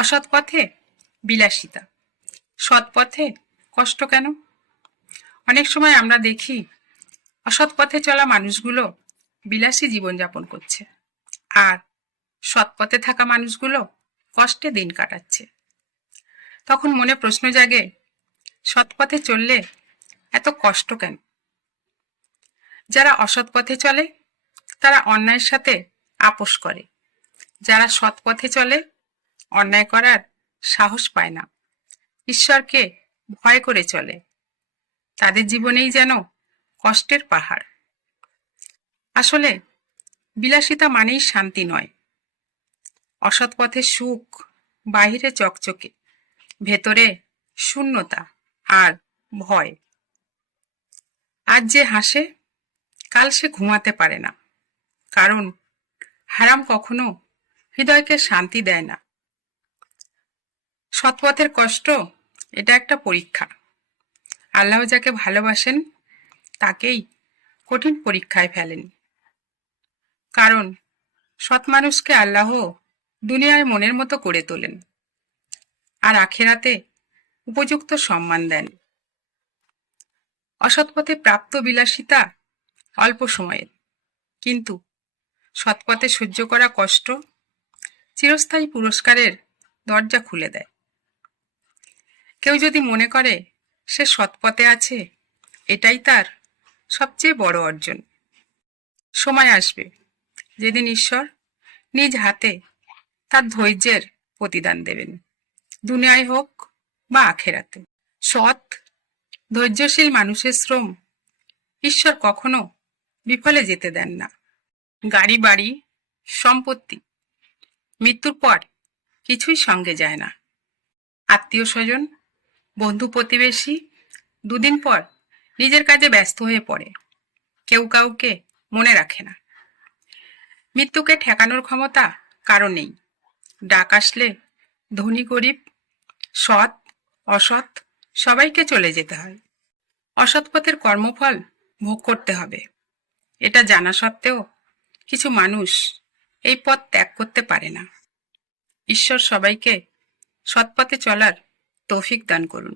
অসৎ পথে বিলাসিতা, সৎ পথে কষ্ট কেন? অনেক সময় আমরা দেখি অসৎ পথে চলা মানুষগুলো বিলাসী জীবনযাপন করছে, আর সৎ পথে থাকা মানুষগুলো কষ্টে দিন কাটাচ্ছে। তখন মনে প্রশ্ন জাগে, সৎ পথে চললে এত কষ্ট কেন? যারা অসৎ পথে চলে তারা অন্যায়ের সাথে আপোষ করে, যারা সৎ পথে চলে অন্যায় করার সাহস পায় না, ঈশ্বরকে ভয় করে চলে, তাদের জীবনেই যেন কষ্টের পাহাড়। আসলে বিলাসিতা মানেই শান্তি নয়। অসৎ পথে সুখ বাহিরে চকচকে, ভেতরে শূন্যতা আর ভয়। আজ যে হাসে কাল সে ঘুমাতে পারে না, কারণ হারাম কখনো হৃদয়কে শান্তি দেয় না। সৎপথের কষ্ট এটা একটা পরীক্ষা। আল্লাহ যাকে ভালোবাসেন তাকেই কঠিন পরীক্ষায় ফেলেন, কারণ সৎ মানুষকে আল্লাহ দুনিয়ায় মনের মতো করে তোলেন আর আখেরাতে উপযুক্ত সম্মান দেন। অসৎ পথে প্রাপ্ত বিলাসিতা অল্প সময়ের, কিন্তু সৎপথে সহ্য করা কষ্ট চিরস্থায়ী পুরস্কারের দরজা খুলে দেয়। কেউ যদি মনে করে সে সৎপথে আছে, এটাই তার সবচেয়ে বড় অর্জন। সময় আসবে যেদিন ঈশ্বর নিজ হাতে তার ধৈর্যের প্রতিদান দেবেন, দুনিয়ায় হোক বা আখেরাতে। সৎ ধৈর্যশীল মানুষের শ্রম ঈশ্বর কখনো বিফলে যেতে দেন না। গাড়ি বাড়ি সম্পত্তি মৃত্যুর পর কিছুই সঙ্গে যায় না। আত্মীয় স্বজন বন্ধু প্রতিবেশী দুদিন পর নিজের কাজে ব্যস্ত হয়ে পড়ে, কেউ কাউকে মনে রাখে না। মৃত্যুকে ঠেকানোর ক্ষমতা কারো নেই। ডাক আসলে ধনী গরিব, সৎ অসৎ সবাইকে চলে যেতে হয়। অসৎ পথের কর্মফল ভোগ করতে হবে, এটা জানা সত্ত্বেও কিছু মানুষ এই পথ ত্যাগ করতে পারে না। ঈশ্বর সবাইকে সৎপথে চলার তৌফিক দান করুন।